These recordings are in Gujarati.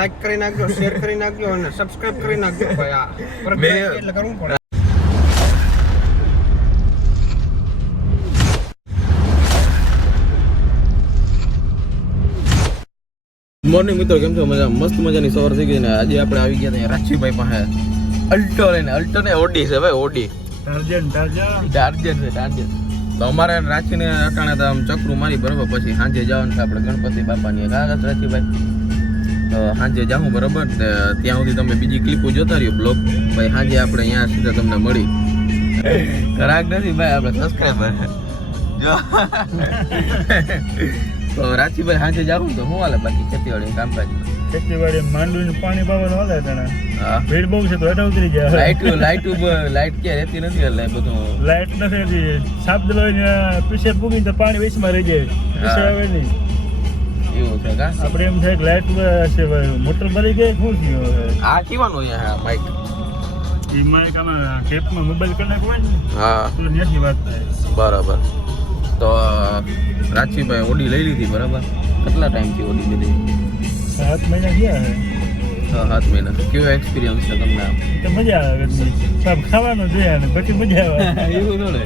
લાઈક કરી નાખજો, શેર કરી નાખજો અને સબસ્ક્રાઇબ કરી નાખજો ભાઈ. આ એટલે કરવું પડે. મોર્નિંગ મિત્રો, કેમ છો? મજા મસ્ત મજાની સવાર થઈ ગઈ ને આજે આપણે આવી ગયા ત્યાં રાજીભાઈ પાસે અલ્ટો લઈને. અલ્ટો ને ઓડી છે ભાઈ, ઓડી ટાર્જન છે ટાર્જન. તો અમારે રાંચીને અટાણે તો આમ ચક્રું મારી બરોબર, પછી સાંજે જવાનું છે આપણે ગણપતિ બાપાની કાગળ રાજીભાઈ. તો સાંજે જાઉં બરોબર, ત્યાં સુધી તમે બીજી ક્લિપો જોતા રહ્યો બ્લોગ. ભાઈ સાંજે આપણે અહીંયા સીધા તમને મળી. કરાક નથી ભાઈ, આપણે સબસ્ક્રાઈબર જો. તો રાજીભાઈ સાંજે જાઉં તો શું હાલે બાકી ખેતીવાડી કામકાજ? ખેતીવાડી માંડવીનું પાણી બાબત હાલે તને. હા, ભીડ બહુ છે તો હેઠા ઉતરી ગયા. લાઈટ ક્યાં રહેતી નથી એટલે બધું લાઈટ નથી રહેતી. સાપ દબાઈને પીછે પૂગી તો પાણી વેચમાં રહી જાય. પીછે આવે નહીં એવું છે કા? આપણે એમ થાય કે લાઈટ છે મોટર ભરી ગઈ. શું થયું હવે? આ કીવાનું અહીંયા માઈક એ માઈક આમાં ટેપમાં મોબાઈલ કરી નાખવો હોય ને હા તો ત્યાંથી વાત થાય. બરાબર. તો રાજીભાઈ ઓડી લઈ લીધી બરાબર. કેટલા ટાઈમથી ઓડી લીધી? 7 મહિના ગયા હે. 7 મહિના. કેવો એક્સપિરિયન્સ છે તમને? તો મજા આવે. સાહેબ ખાવાનું જોઈએ ને પછી મજા આવે. એવું થોડે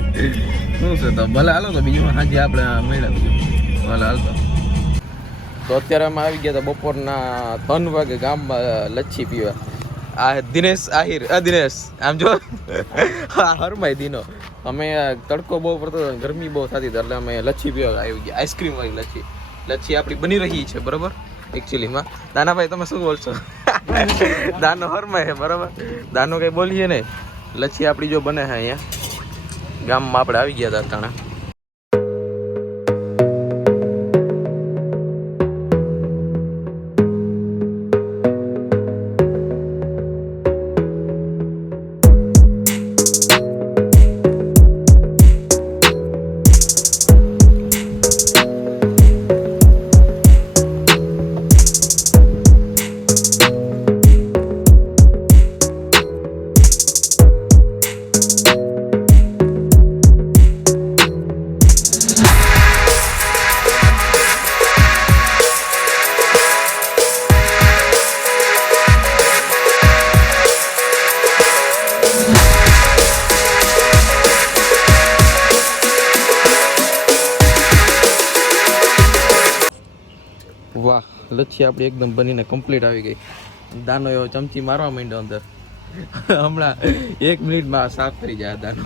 શું છે? તો ભલે હાલો, તો બીજું સાંજે આપણે મળ્યા બીજું ભલે હાલતો. તો અત્યારે અમે આવી ગયા હતા બપોરના 3 વાગે ગામમાં લચ્છી પીવા. આ દિનેશ આહિર, દિનેશ આમ જો હા હરમાઈ દીનો. અમે તડકો બહુ પડતો હતો, ગરમી બહુ થતી હતી એટલે અમે લચ્છી પીવા આવી ગયા. આઈસ્ક્રીમ વાળી લચ્છી. લચ્છી આપણી બની રહી છે બરાબર એકચ્યુઅલીમાં. દાનાભાઈ તમે શું બોલશો? દાનો હરમાય છે બરાબર. દાનો કંઈ બોલીએ નહીં. લચ્છી આપણી જો બને છે અહીંયા ગામમાં આપણે આવી ગયા હતા અટાણા. વાહ, લચ્છી આપણી એકદમ બનીને કમ્પ્લીટ આવી ગઈ. દાનો એવો ચમચી મારવા માંડ્યો અંદર. હમણાં 1 મિનિટમાં સાફ કરી જાય દાનો.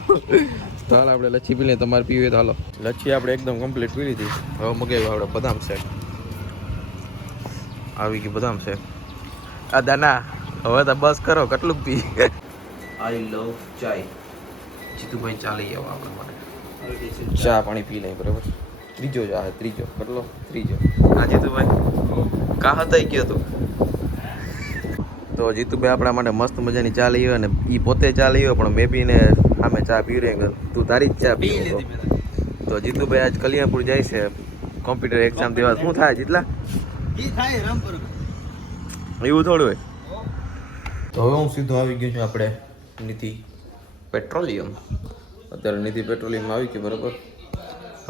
તો હાલ આપણે લચ્છી પી લઈએ. તમારે પીવી તો હાલો. લચ્છી આપણે એકદમ કમ્પ્લીટ પી લીધી. હવે મગાવ્યું આપણે બદામ શેક. આવી ગઈ બદામ શેક. આ દાના હવે તો બસ કરો, કેટલું પી. આઈ લવ ચાય. જીતુભાઈ ચા લઈ આવો આપણા માટે. ચા પાણી પી લઈએ બરાબર. ત્રીજો કેટલો? ત્રીજો. હા જીતુભાઈ કા હતા ગયો તું? તો જીતુભાઈ આપણા માટે મસ્ત મજાની ચા લઈ આવ્યો, અને એ પોતે ચા લઈ આવ્યો પણ મેં બી ને સામે ચા પી રહી. તું તારી જ ચા પી લીધી. તો જીતુભાઈ આજ કલ્યાણપુર જાય છે કોમ્પ્યુટર એક્ઝામ દેવા. શું થાય જીતલા? એવું થોડું હોય. તો હવે હું સીધો આવી ગયો છું આપણે નીતિ પેટ્રોલિયમ. અત્યારે નીતિ પેટ્રોલિયમ આવી ગયું બરાબર.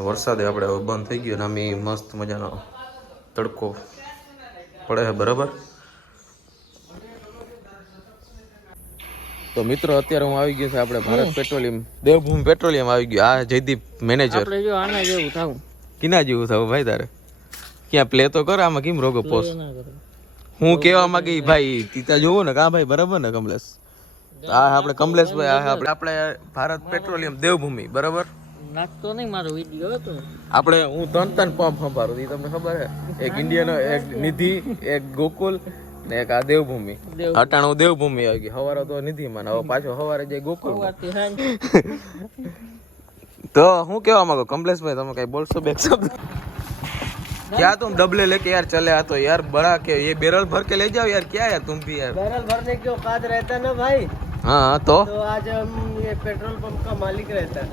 વરસાદે આપણે હવે બંધ થઈ ગયો અને અમે મસ્ત મજાનો તડકો પડે છે બરાબર. તો મિત્રો અત્યારે હું આવી ગયો છે આપણે ભારત પેટ્રોલિયમ, દેવભૂમિ પેટ્રોલિયમ આવી ગયો. આ જયદીપ મેનેજર. આપણે જો આના જેવું થાવું. કિના જેવું થવું ભાઈ તારે? ક્યાં પ્લે તો કર આમાં, કેમ રોગો પોસ? હું કહેવા માંગી ભાઈ તીતા જોવો ને કા ભાઈ બરાબર ને કમલેશ? આ આપણે કમલેશભાઈ, આ આપણે ભારત પેટ્રોલિયમ દેવભૂમિ બરાબર. નાખતો નહીં મારો વિડિયો હતો. આપણે હું 3 પંપ સંભાળું. તમને ખબર છે? એક ઇન્ડિયન, એક નિધિ, એક ગોકુલ ને એક આ દેવભૂમિ. અટાણું દેવભૂમિ આવી ગઈ. સવારે તો નિધિમાં, હવે પાછો સવારે જાય ગોકુલ. તો હું કેવા માંગો કમલેશભાઈ, તમે કઈ બોલશો બે શબ્દ? क्या तुम डबले लेके यार चले आते हो यार, बड़ा के ये बैरल भर के ले जाओ यार, क्या यार तुम भी यार। बैरल भरने के औकात रहता है ना भाई। हाँ तो आज हम ये पेट्रोल पंप का मालिक रहता है।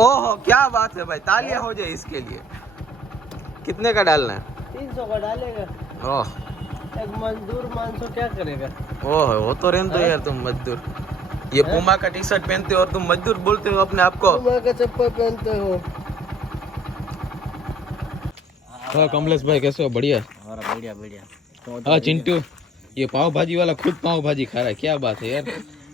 ओहो क्या बात है भाई, तालियां हो जाए इसके लिए। कितने का डालना है? 300 का डालेगा। ओह एक मजदूर 500 क्या करेगा? ओह वो तो रहने दो यार, तुम मजदूर। ये पुमा का टी शर्ट पहनते हो और तुम मजदूर बोलते हो अपने आप को। पुमा का चप्पल पहनते हो। हाँ कमलेश भाई कैसे हो? बढ़िया बढ़िया बढ़िया। हाँ चिंटू, ये पाव भाजी वाला खुद पाव भाजी खा रहा है, क्या बात है यार।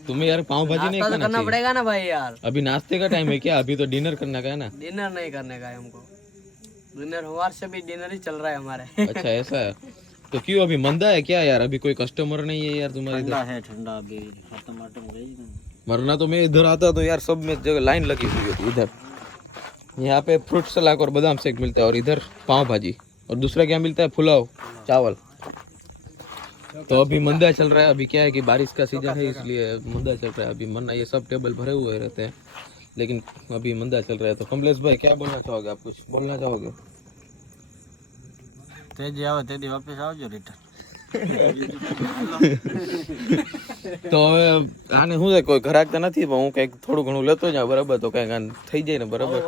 तुम्हें यार पाव भाजी नहीं खाना चाहिए। पड़ेगा ना भाई यार, अभी नाश्ते का टाइम है क्या? अभी तो डिनर करने का है ना। डिनर नहीं करने का है हमको, डिनर हमारे से भी डिनर ही चल रहा है हमारे। अच्छा ऐसा है, तो क्यों अभी मंदा है क्या यार? अभी कोई कस्टमर नहीं है यार तुम्हारे इधर? है ठंडा अभी खत्म गई। वरना तो मैं इधर आता तो यार सब में जगह लाइन लगी हुई होती। इधर यहाँ पे फ्रूट सलाद और बादाम शेक मिलता है, और इधर पाव भाजी, और दूसरा क्या मिलता है? पुलाव चावल। तो अभी मंदा चल रहा है। अभी क्या है कि बारिश का सीजन है, इसलिए मंदा चल रहा है अभी। मरना ये सब टेबल भरे हुए रहते हैं, लेकिन अभी मंदा चल रहा है। तो कमलेश भाई क्या बोलना चाहोगे? आप कुछ बोलना चाहोगे? तेजी आवे तेजी वापस आवજો रिटर्न। તો હવે આને શું છે, કોઈ ઘરાક તો નથી, પણ હું કંઈક થોડું ઘણું લેતો જાઉં બરાબર, તો કંઈક આને થઈ જાય ને બરાબર.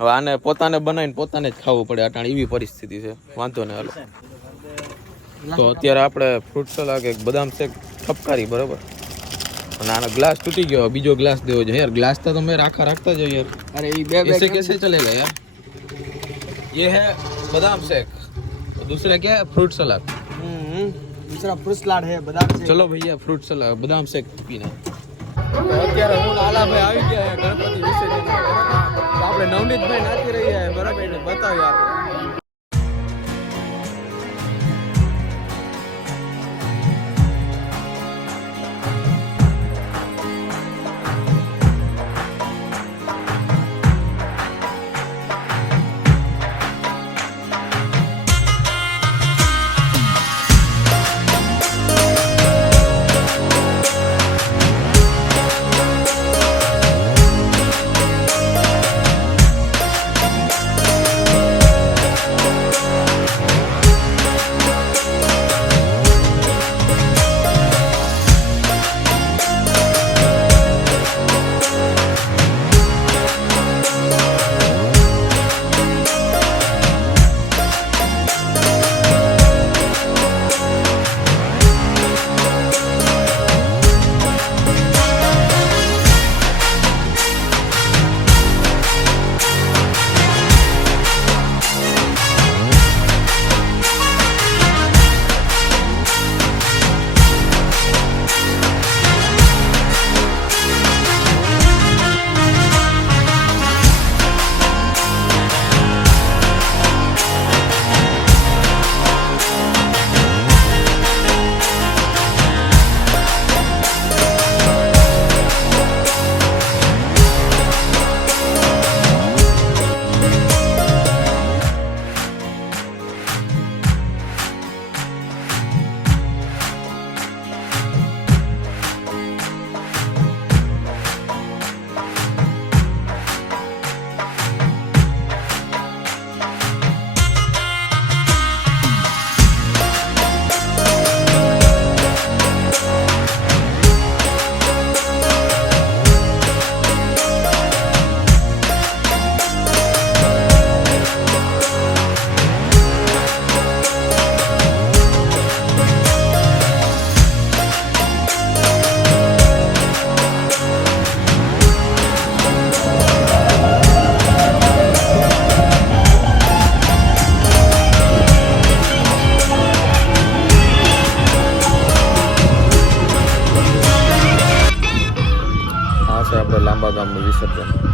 હવે આને પોતાને બનાવીને પોતાને જ ખાવું પડે અટાણે, એવી પરિસ્થિતિ છે. વાંધો નહીં હાલો. તો અત્યારે આપણે ફ્રૂટ સલાડ કે બદામ શેક ઠપકારી બરાબર, અને આનો ગ્લાસ તૂટી ગયો, બીજો ગ્લાસ દેવો જોઈએ યાર. ગ્લાસ તો તમે રાખતા જ યાર. अरे ये ऐसे कैसे चलेगा यार? ये है बादाम शेक, दूसरा क्या है? Fruit salad. दूसरा फ्रूट सलाड है बादाम से। चलो भैया फ्रूट सलाद बादाम शेक પીને. અત્યારે હું લાલાભાઈ આવી ગયા છે ગણપતિ વિસર્જન, તો આપણે નવનીતભાઈ નાચી રહ્યા છે બરાબર, એને બતાવ્યું આપણે. આપણે લાંબા ગામનું વિસર્જન.